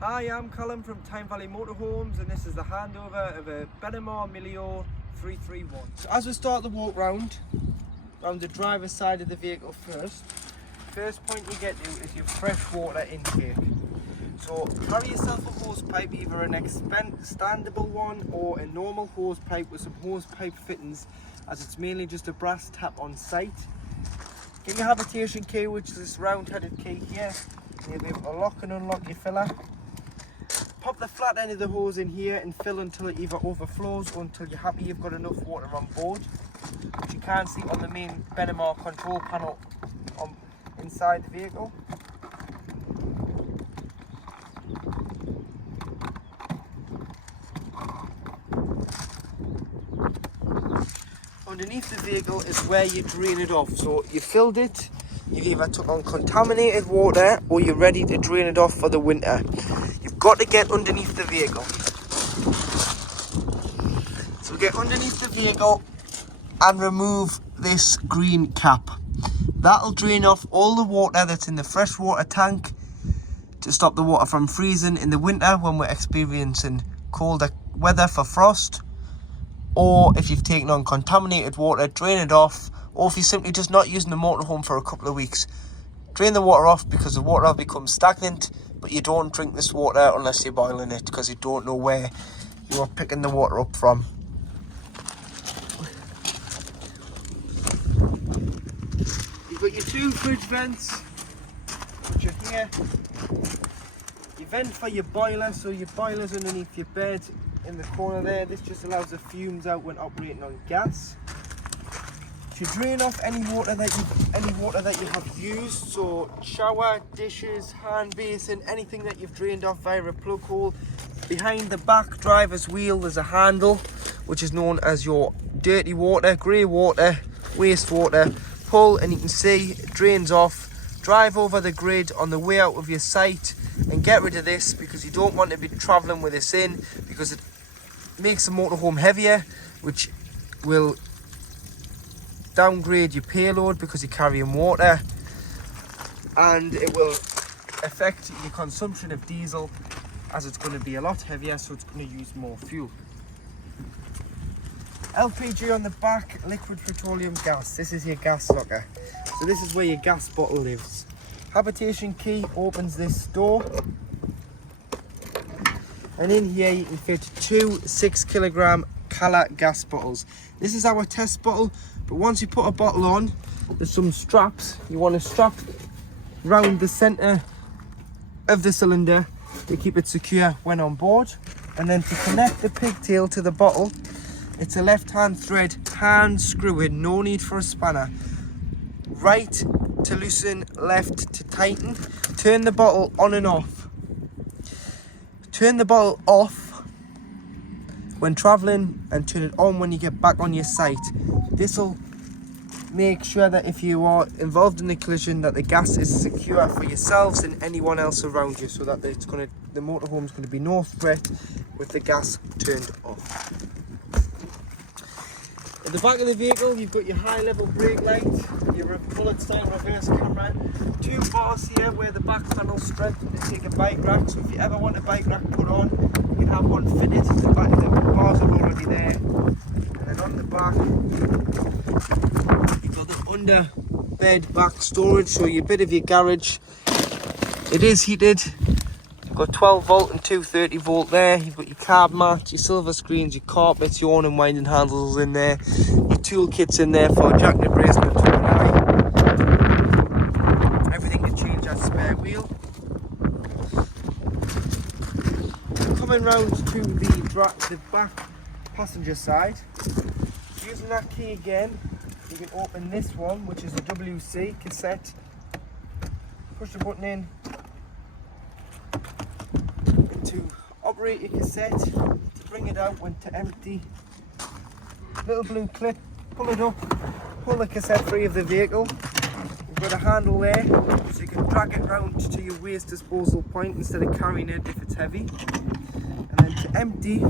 Hi, I'm Callum from Tyne Valley Motorhomes, and this is the handover of a Benimar Mileo 331. So as we start the walk round the driver's side of the vehicle first point you get to is your fresh water intake. So carry yourself a hose pipe, either an expandable one or a normal hose pipe with some hose pipe fittings, as it's mainly just a brass tap on site. Get your habitation key, which is this round-headed key here, and you'll be able to lock and unlock your filler. Pop the flat end of the hose in here and fill until it either overflows or until you're happy you've got enough water on board, which you can see on the main Benimar control panel inside the vehicle. Underneath the vehicle is where you drain it off. So you filled it, you've either took on contaminated water or you're ready to drain it off for the winter. You've got to get underneath the vehicle. So get underneath the vehicle and remove this green cap. That'll drain off all the water that's in the freshwater tank to stop the water from freezing in the winter when we're experiencing colder weather for frost. Or if you've taken on contaminated water, drain it off. Or if you're simply just not using the motorhome for a couple of weeks, drain the water off, because the water will become stagnant. But you don't drink this water unless you're boiling it, because you don't know where you are picking the water up from. You've got your two fridge vents, which are here. Your vent for your boiler, so your boiler's underneath your bed in the corner there. This just allows the fumes out when operating on gas. To drain off any water that you have used, so shower, dishes, hand basin, anything that you've drained off via a plug hole. Behind the back driver's wheel there's a handle, which is known as your dirty water, grey water, wastewater. Pull and you can see it drains off. Drive over the grid on the way out of your site and get rid of this, because you don't want to be travelling with this in, because it makes the motorhome heavier, which will downgrade your payload because you're carrying water, and it will affect your consumption of diesel, as it's going to be a lot heavier, so it's going to use more fuel. LPG on the back, liquid petroleum gas. This is your gas locker, so this is where your gas bottle lives. Habitation key opens this door, and in here you can fit two 6 kilogram colour gas bottles. This is our test bottle, but once you put a bottle on, there's some straps you want to strap round the centre of the cylinder to keep it secure when on board. And then to connect the pigtail to the bottle, it's a left hand thread hand screw in, no need for a spanner. Right to loosen, left to tighten. Turn the bottle on and off. Turn the bottle off when travelling and turn it on when you get back on your site. This will make sure that if you are involved in a collision, that the gas is secure for yourselves and anyone else around you, so that the motorhome's going to be no threat with the gas turned off. At the back of the vehicle, you've got your high level brake light, your bullet style reverse camera, two bars here where the back panel's strengthened to take a bike rack, so if you ever want a bike rack put on, you can have one fitted. The bars are already there. And then on the back, you've got the under bed back storage, so your bit of your garage. It is heated. You've got 12 volt and 230 volt there. You've got your carb mat, your silver screens, your carpets, your on and winding handles in there. Your tool kits in there for jack and brace and tool eye. Everything to change that spare wheel. Coming round to the back passenger side, using that key again, you can open this one, which is a WC cassette. Push the button in to operate your cassette, to bring it out when to empty. Little blue clip, pull it up, pull the cassette free of the vehicle. You've got a handle there, so you can drag it round to your waste disposal point instead of carrying it if it's heavy. And then to empty,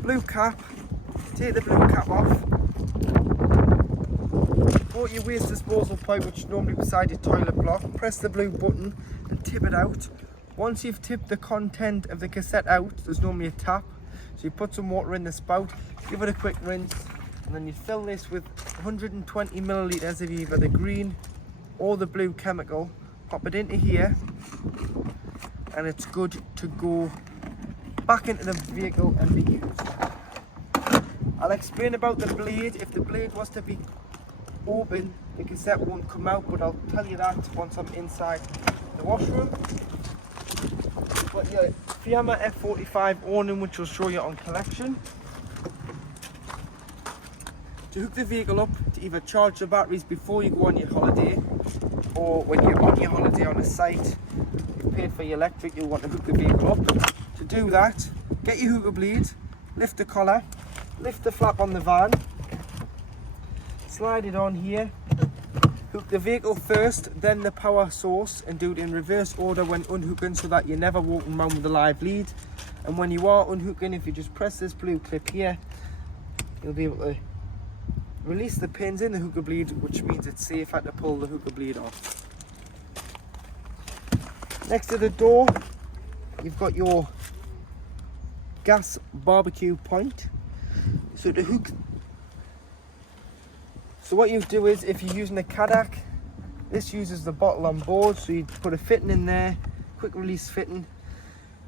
blue cap, take the blue cap off, go to your waste disposal pipe, which is normally beside your toilet block, press the blue button and tip it out. Once you've tipped the content of the cassette out, there's normally a tap. So you put some water in the spout, give it a quick rinse, and then you fill this with 120 millilitres of either the green or the blue chemical. Pop it into here, and it's good to go back into the vehicle and be used. I'll explain about the blade. If the blade was to be open, the cassette won't come out, but I'll tell you that once I'm inside the washroom. But your Fiamma F45 awning, which will show you on collection. To hook the vehicle up, to either charge the batteries before you go on your holiday, or when you're on your holiday on a site, you've paid for your electric, you'll want to hook the vehicle up. To do that, get your hooker bleed, lift the collar, lift the flap on the van, slide it on here, hook the vehicle first, then the power source, and do it in reverse order when unhooking, so that you're never walking around with a live lead. And when you are unhooking, if you just press this blue clip here, you'll be able to release the pins in the hooker bleed, which means it's safer to pull the hooker bleed off. Next to the door, you've got your gas barbecue point. So to hook, so what you do is, if you're using a Kadak, this uses the bottle on board, so you put a fitting in there, quick release fitting.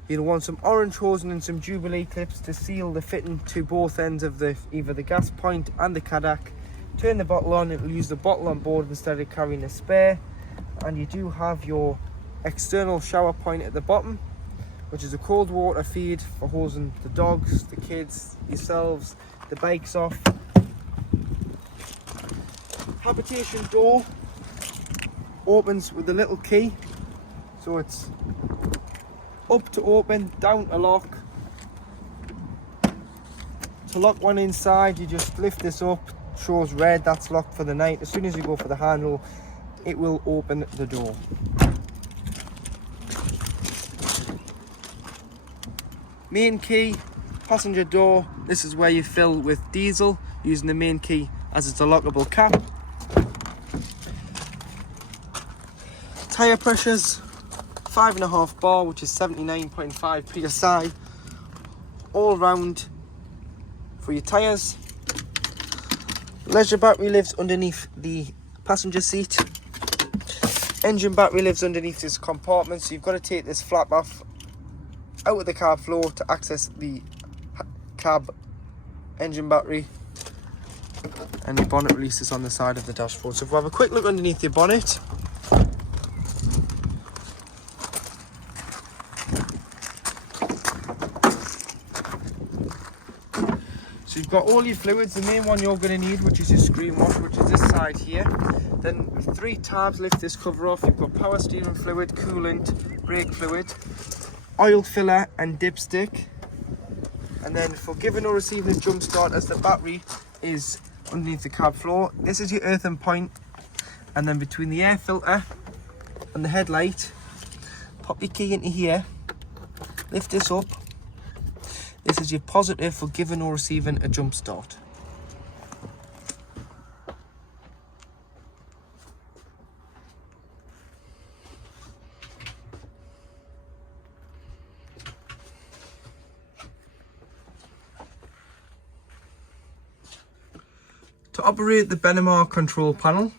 You'll want some orange hosing and some Jubilee clips to seal the fitting to both ends of either the gas point and the Kadak. Turn the bottle on, it will use the bottle on board instead of carrying a spare. And you do have your external shower point at the bottom, which is a cold water feed for hosing the dogs, the kids, yourselves, the bikes off. Habitation door opens with a little key, so it's up to open, down to lock. To lock one inside, you just lift this up, shows red, that's locked for the night. As soon as you go for the handle, it will open the door. Main key, passenger door. This is where you fill with diesel using the main key as it's a lockable cap. Tyre pressures, 5.5 bar, which is 79.5 psi all round for your tyres. Leisure battery lives underneath the passenger seat. Engine battery lives underneath this compartment, so you've got to take this flap off out of the cab floor to access the cab engine battery, and your bonnet releases on the side of the dashboard. So if we have a quick look underneath your bonnet, so you've got all your fluids. The main one you're going to need, which is your screen wash, which is this side here. Then 3 tabs lift this cover off. You've got power steering fluid, coolant, brake fluid, oil filler and dipstick. And then for giving or receiving a jump start, as the battery is underneath the cab floor, this is your earthen point. And then between the air filter and the headlight, pop your key into here, lift this up. This is your positive for giving or receiving a jump start. To operate the Benimar control panel,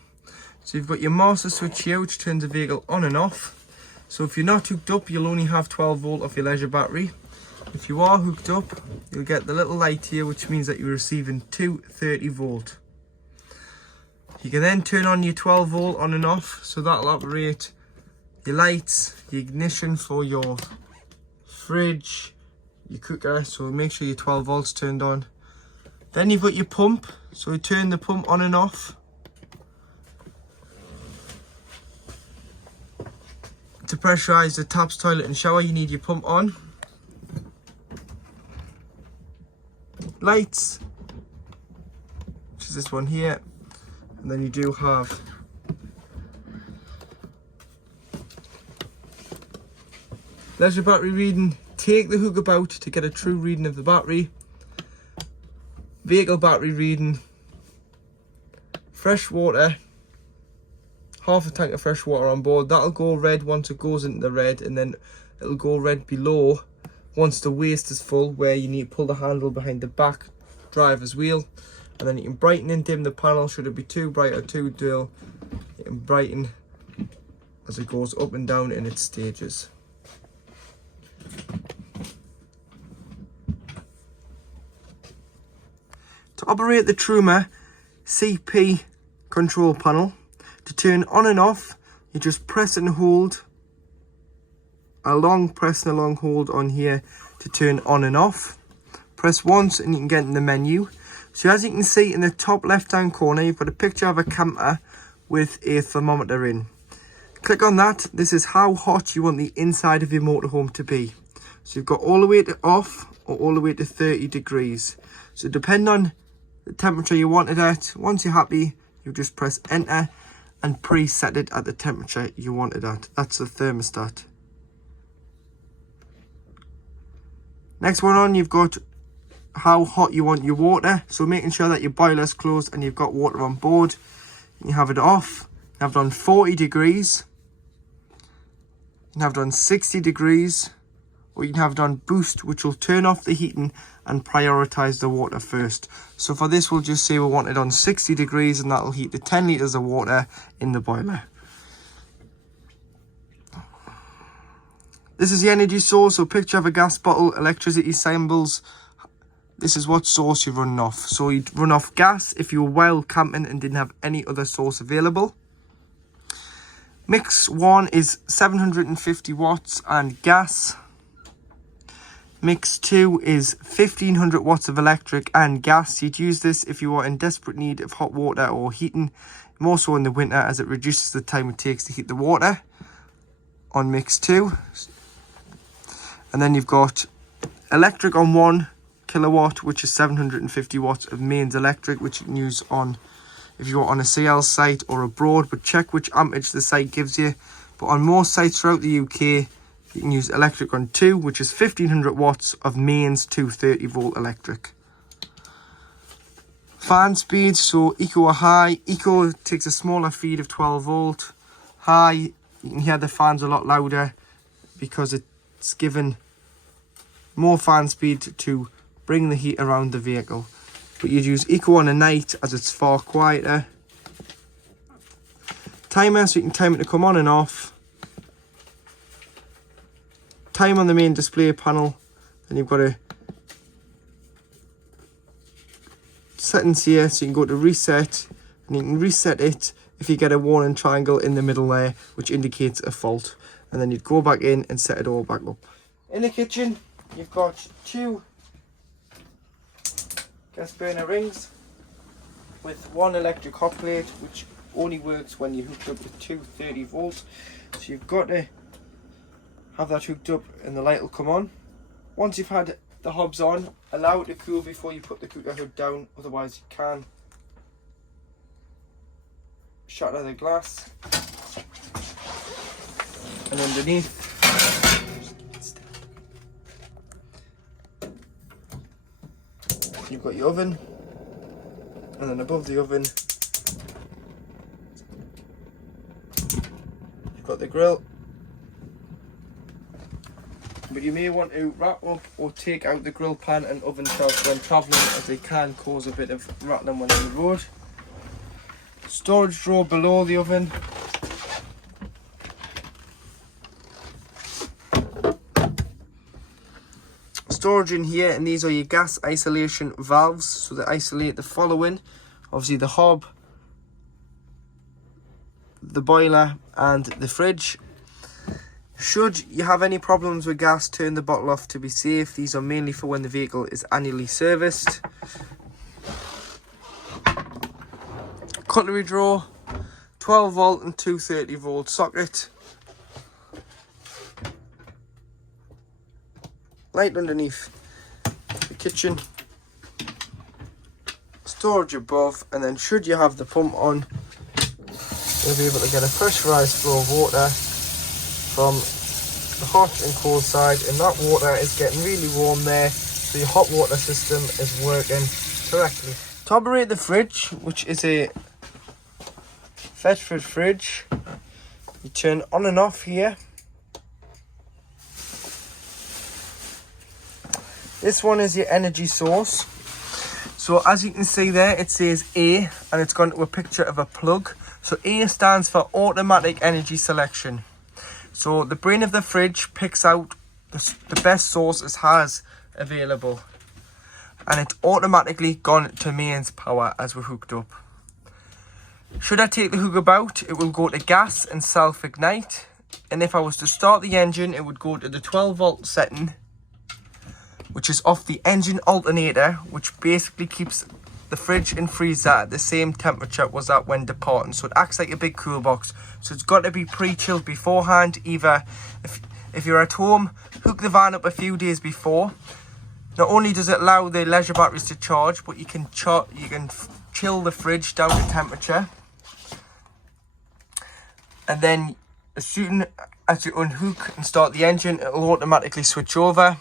so you've got your master switch here, which turns the vehicle on and off. So if you're not hooked up, you'll only have 12 volt off your leisure battery. If you are hooked up, you'll get the little light here, which means that you're receiving 230 volt. You can then turn on your 12 volt on and off, so that'll operate your lights, your ignition for your fridge, your cooker, so make sure your 12 volts turned on. Then you've got your pump, so you turn the pump on and off. To pressurize the taps, toilet and shower, you need your pump on. Lights, which is this one here, and then you do have leisure battery reading. Take the hook about to get a true reading of the battery. Vehicle battery reading, fresh water, half a tank of fresh water on board. That'll go red once it goes into the red, and then it'll go red below once the waste is full, where you need to pull the handle behind the back driver's wheel. And then you can brighten and dim the panel should it be too bright or too dull. You can brighten as it goes up and down in its stages. To operate the Truma CP control panel, to turn on and off, you just press and hold, a long press and a long hold on here to turn on and off. Press once and you can get in the menu. So as you can see in the top left hand corner, you've got a picture of a camper with a thermometer in. Click on that. This is how hot you want the inside of your motorhome to be. So you've got all the way to off or all the way to 30 degrees. So depending on the temperature you want it at, once you're happy, you just press enter and preset it at the temperature you want it at. That's the thermostat. Next one on, you've got how hot you want your water. So making sure that your boiler's closed and you've got water on board. You have it off. You have it on 40 degrees. You can have it on 60 degrees. Or you can have it on boost, which will turn off the heating and prioritize the water first. So for this, we'll just say we want it on 60 degrees, and that'll heat the 10 litres of water in the boiler. This is the energy source, so picture of a gas bottle, electricity symbols. This is what source you're running off. So you'd run off gas if you were wild camping and didn't have any other source available. Mix 1 is 750 watts and gas. Mix 2 is 1500 watts of electric and gas. You'd use this if you are in desperate need of hot water or heating, more so in the winter, as it reduces the time it takes to heat the water on mix 2. And then you've got electric on 1 kilowatt, which is 750 watts of mains electric, which you can use on if you're on a CL site or abroad, but check which amperage the site gives you. But on most sites throughout the UK, you can use electric on 2, which is 1500 watts of mains 230 volt electric. Fan speed, so eco or high. Eco takes a smaller feed of 12 volt. High, you can hear the fans a lot louder because it's given more fan speed to bring the heat around the vehicle. But you'd use eco on a night as it's far quieter. Timer, so you can time it to come on and off. Time on the main display panel. Then you've got a settings here, so you can go to reset, and you can reset it if you get a warning triangle in the middle there, which indicates a fault. And then you'd go back in and set it all back up. In the kitchen, you've got 2 gas burner rings with 1 electric hot plate, which only works when you're hooked up with 230 volts. So you've got to have that hooked up and the light will come on. Once you've had the hobs on, allow it to cool before you put the cooker hood down, otherwise you can shatter the glass. And underneath, you've got your oven, and then above the oven you've got the grill. But you may want to wrap up or take out the grill pan and oven shelf when travelling, as they can cause a bit of rattling when on the road. Storage drawer below the oven. Storage in here, and these are your gas isolation valves, so they isolate the following: obviously the hob, the boiler and the fridge. Should you have any problems with gas, turn the bottle off to be safe. These are mainly for when the vehicle is annually serviced. Cutlery drawer, 12 volt and 230 volt socket. Light underneath the kitchen. Storage above, and then should you have the pump on, you'll be able to get a pressurized flow of water from the hot and cold side, and that water is getting really warm there, so your hot water system is working correctly. To operate the fridge, which is a Thetford fridge. You turn on and off here. This one is your energy source. So as you can see there, it says A, and it's gone to a picture of a plug. So A stands for automatic energy selection. So the brain of the fridge picks out the best source it has available. And it's automatically gone to mains power as we're hooked up. Should I take the hook out, it will go to gas and self-ignite. And if I was to start the engine, it would go to the 12 volt setting, which is off the engine alternator, which basically keeps the fridge and freezer at the same temperature was at when departing. So it acts like a big cool box. So it's got to be pre-chilled beforehand. Either if you're at home, hook the van up a few days before. Not only does it allow the leisure batteries to charge, but you can chill the fridge down to temperature. And then as soon as you unhook and start the engine, it'll automatically switch over.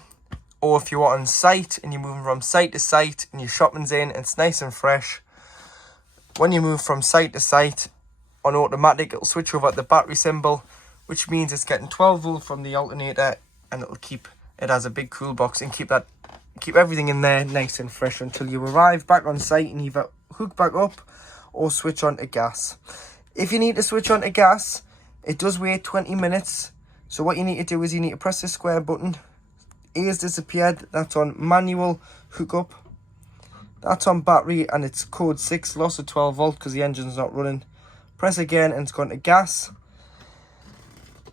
Or if you're on site and you're moving from site to site and your shopping's in and it's nice and fresh, when you move from site to site on automatic, it'll switch over at the battery symbol, which means it's getting 12 volt from the alternator, and it'll keep it as a big cool box and keep everything in there nice and fresh until you arrive back on site and either hook back up or switch on to gas. If you need to switch on to gas, it does wait 20 minutes. So what you need to do is you need to press the square button. A has disappeared. That's on manual hookup. That's on battery, and it's code 6, loss of 12 volt because the engine's not running. Press again and it's gone to gas.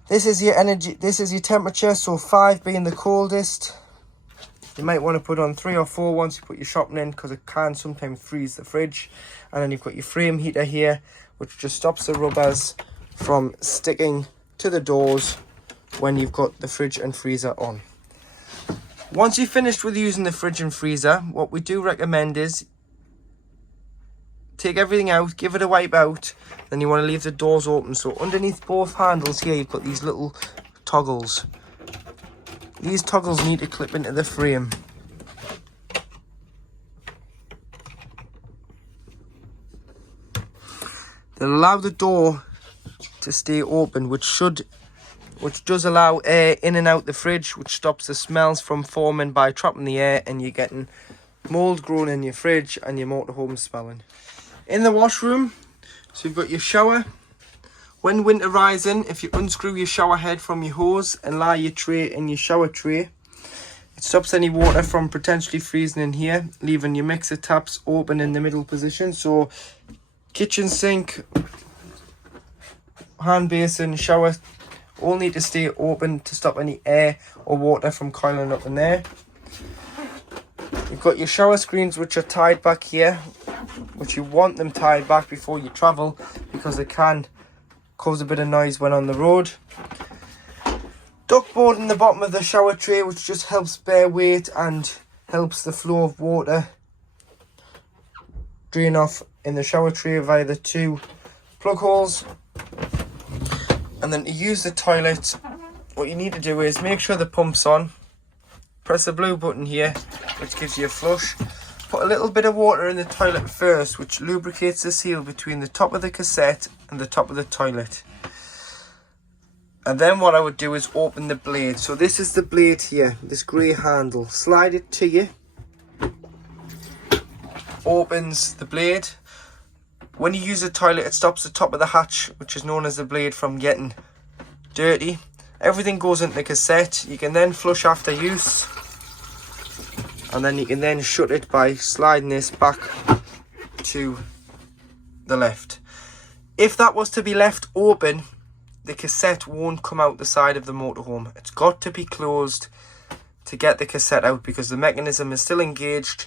This is your energy, this is your temperature, so 5 being the coldest. You might want to put on 3 or 4 once you put your shopping in, because it can sometimes freeze the fridge. And then you've got your frame heater here, which just stops the rubbers from sticking to the doors when you've got the fridge and freezer on. Once you've finished with using the fridge and freezer, what we do recommend is take everything out, give it a wipe out, then you want to leave the doors open. So underneath both handles here, you've got these little toggles. These toggles need to clip into the frame. They'll allow the door to stay open, which does allow air in and out the fridge, which stops the smells from forming by trapping the air and you're getting mold growing in your fridge and your motorhome smelling. In the washroom, so you've got your shower. When winterizing, if you unscrew your shower head from your hose and lie your tray in your shower tray, it stops any water from potentially freezing in here, leaving your mixer taps open in the middle position. So kitchen sink, hand basin, shower all need to stay open to stop any air or water from coiling up in there. You've got your shower screens, which are tied back here, which you want them tied back before you travel, because they can cause a bit of noise when on the road. Duckboard in the bottom of the shower tray, which just helps bear weight and helps the flow of water drain off in the shower tray via the 2 plug holes. And then to use the toilet, what you need to do is make sure the pump's on. Press the blue button here, which gives you a flush. Put a little bit of water in the toilet first, which lubricates the seal between the top of the cassette and the top of the toilet. And then what I would do is open the blade. So this is the blade here, this grey handle. Slide it to you. Opens the blade. When you use the toilet, it stops the top of the hatch, which is known as the blade, from getting dirty. Everything goes into the cassette. You can then flush after use. And then you can then shut it by sliding this back to the left. If that was to be left open, the cassette won't come out the side of the motorhome. It's got to be closed to get the cassette out, because the mechanism is still engaged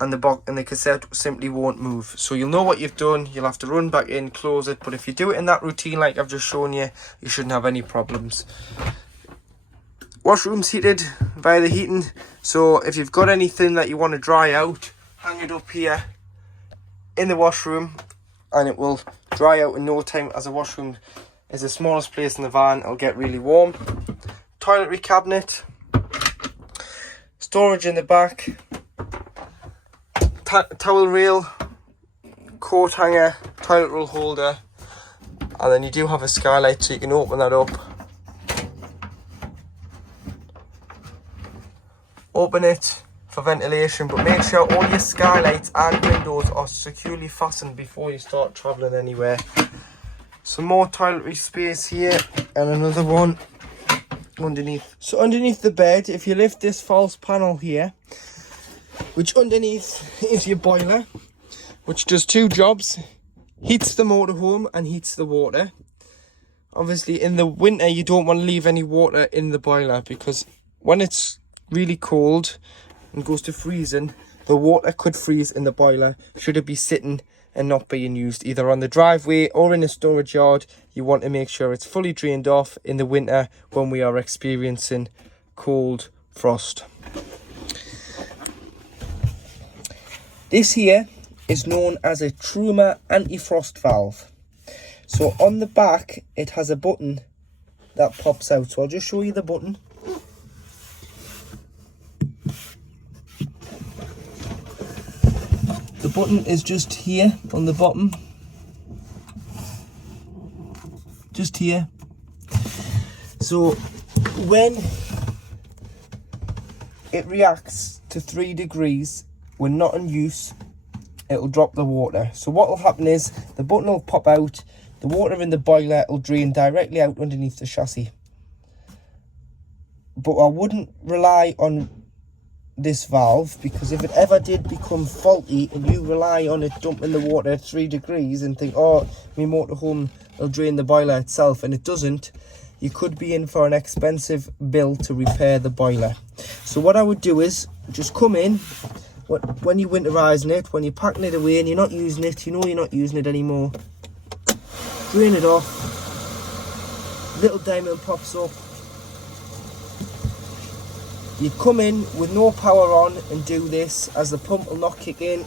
and the cassette simply won't move. So you'll know what you've done. You'll have to run back in, close it. But if you do it in that routine like I've just shown you, you shouldn't have any problems. Washroom's heated via the heating. So if you've got anything that you want to dry out, hang it up here in the washroom and it will dry out in no time, as the washroom is the smallest place in the van. It'll get really warm. Toiletry cabinet. Storage in the back. Towel rail, coat hanger, toilet roll holder, and then you do have a skylight, so you can open that up. Open it for ventilation, but make sure all your skylights and windows are securely fastened before you start travelling anywhere. Some more toiletry space here, and another one underneath. So underneath the bed, if you lift this false panel here, which underneath is your boiler, which does two jobs: heats the motorhome and heats the water. Obviously in the winter you don't want to leave any water in the boiler, because when it's really cold and goes to freezing, the water could freeze in the boiler should it be sitting and not being used either on the driveway or in a storage yard. You want to make sure it's fully drained off in the winter when we are experiencing cold frost. This here is known as a Truma anti-frost valve. So on the back it has a button that pops out, so I'll just show you the button. The button is just here on the bottom, just here. So when it reacts to 3 degrees when not in use, it'll drop the water. So what will happen is the button will pop out, the water in the boiler will drain directly out underneath the chassis. But I wouldn't rely on this valve, because if it ever did become faulty and you rely on it dumping the water at 3 degrees and think, oh, my motorhome will drain the boiler itself, and it doesn't, you could be in for an expensive bill to repair the boiler. So what I would do is just come in when you're winterizing it, when you're packing it away and you're not using it, you know you're not using it anymore, drain it off, little diamond pops up. You come in with no power on and do this, as the pump will not kick in.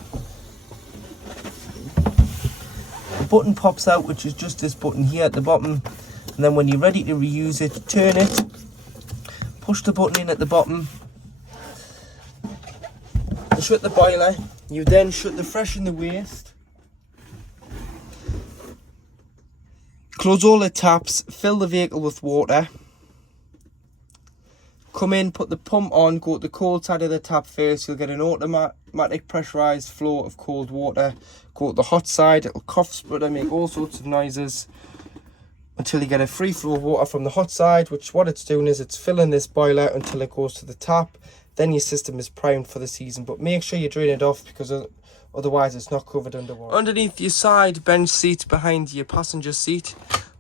The button pops out, which is just this button here at the bottom, and then when you're ready to reuse it, turn it, push the button in at the bottom, and shut the boiler. You then shut the fresh and the waste, close all the taps, fill the vehicle with water. Come in, put the pump on, go to the cold side of the tap first. You'll get an automatic pressurised flow of cold water. Go to the hot side, it'll cough, splutter, make all sorts of noises until you get a free flow of water from the hot side, which what it's doing is it's filling this boiler until it goes to the tap. Then your system is primed for the season, but make sure you drain it off, because otherwise it's not covered underwater. Underneath your side bench seat behind your passenger seat,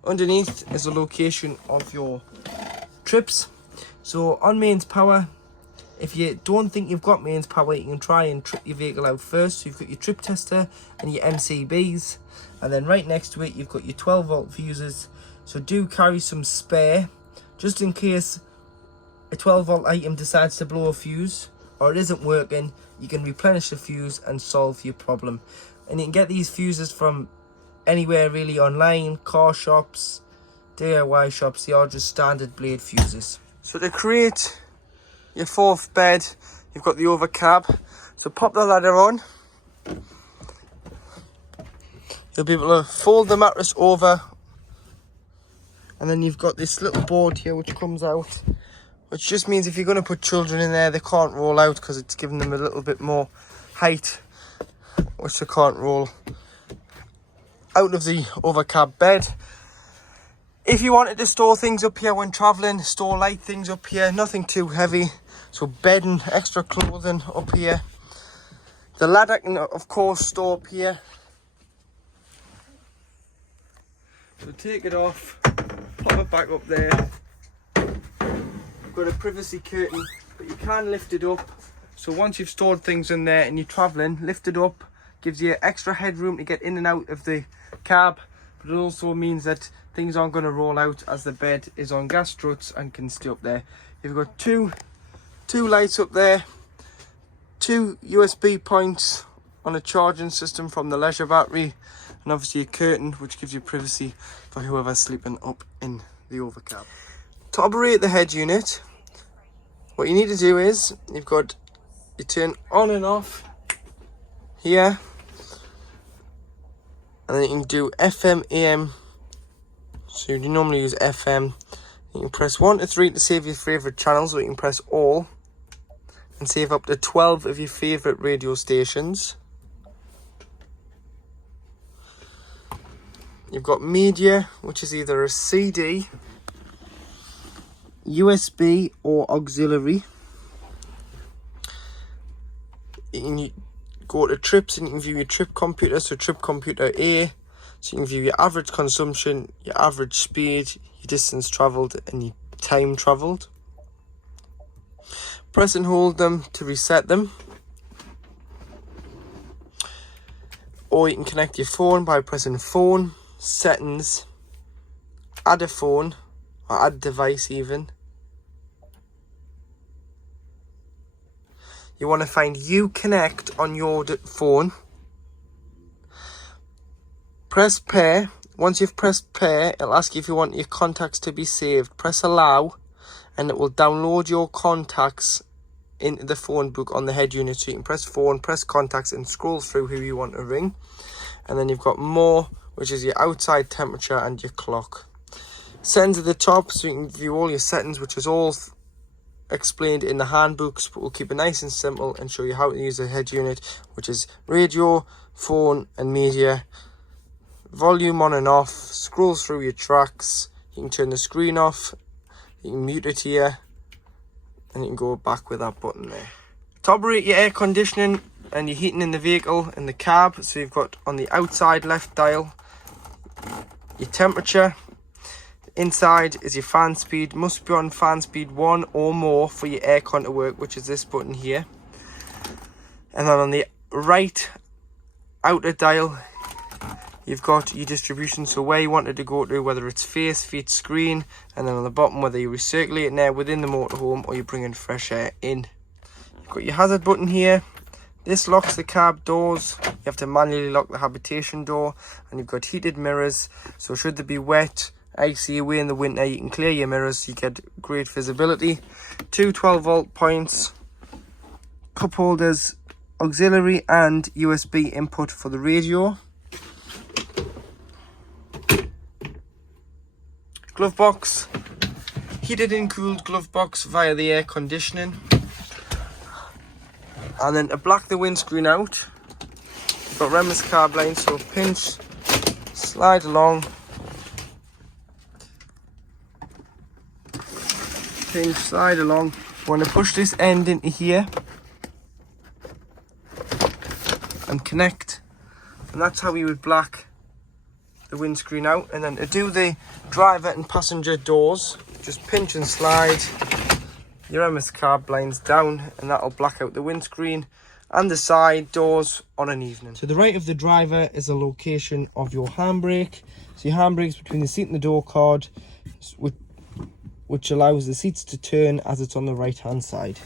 underneath is a location of your trips. So on mains power, if you don't think you've got mains power, you can try and trip your vehicle out first. So you've got your trip tester and your MCBs, and then right next to it you've got your 12 volt fuses. So do carry some spare, just in case a 12 volt item decides to blow a fuse or it isn't working. You can replenish the fuse and solve your problem. And you can get these fuses from anywhere really, online, car shops, DIY shops. They are just standard blade fuses. So to create your fourth bed, you've got the over cab. So pop the ladder on. You'll be able to fold the mattress over, and then you've got this little board here which comes out, which just means if you're going to put children in there, they can't roll out, because it's giving them a little bit more height, which they can't roll out of the over cab bed. If you wanted to store things up here when travelling, store light things up here, nothing too heavy. So bedding, extra clothing up here. The ladder can of course store up here. So take it off, pop it back up there. Got a privacy curtain, but you can lift it up. So once you've stored things in there and you're travelling, lift it up, gives you extra headroom to get in and out of the cab. But it also means that things aren't going to roll out, as the bed is on gas struts and can stay up there. You've got two lights up there, 2 USB points on a charging system from the leisure battery, and obviously a curtain which gives you privacy for whoever's sleeping up in the overcab. To operate the head unit, what you need to do is you turn on and off here. And then you can do FM, AM. So you normally use FM. You can press 1 to 3 to save your favourite channels, or you can press all and save up to 12 of your favourite radio stations. You've got media, which is either a CD, USB or auxiliary. You can go to trips and you can view your trip computer, so trip computer A, so you can view your average consumption, your average speed, your distance travelled and your time travelled. Press and hold them to reset them. Or you can connect your phone by pressing phone, settings, add a phone, or add device even. You want to find Uconnect on your phone. Press pair. Once you've pressed pair, it'll ask you if you want your contacts to be saved. Press allow and it will download your contacts into the phone book on the head unit. So you can press phone, press contacts and scroll through who you want to ring. And then you've got more, which is your outside temperature and your clock. Settings at the top, so you can view all your settings, which is all explained in the handbooks, but we'll keep it nice and simple and show you how to use the head unit, which is radio, phone and media. Volume on and off, scroll through your tracks, you can turn the screen off, you can mute it here, and you can go back with that button there. To operate your air conditioning and your heating in the vehicle and the cab, so you've got on the outside left dial your temperature. Inside is your fan speed, must be on fan speed 1 or more for your aircon to work, which is this button here. And then on the right outer dial, you've got your distribution, so where you want it to go to, whether it's face, feet, screen, and then on the bottom whether you're recirculating air within the motorhome or you're bringing fresh air in. You've got your hazard button here. This locks the cab doors. You have to manually lock the habitation door, and you've got heated mirrors, so should they be wet, icy away in the winter, you can clear your mirrors so you get great visibility. 2 12-volt points, cup holders, auxiliary and USB input for the radio. Glove box, heated and cooled glove box via the air conditioning. And then to black the windscreen out, you've got Remus carb line, so pinch, slide along, pinch, slide along. You want to push this end into here and connect, and that's how you would black the windscreen out. And then to do the driver and passenger doors, just pinch and slide your MS carb blinds down, and that'll black out the windscreen and the side doors on an evening. To the right of the driver is the location of your handbrake. So your handbrake's between the seat and the door card, which allows the seats to turn as it's on the right hand side.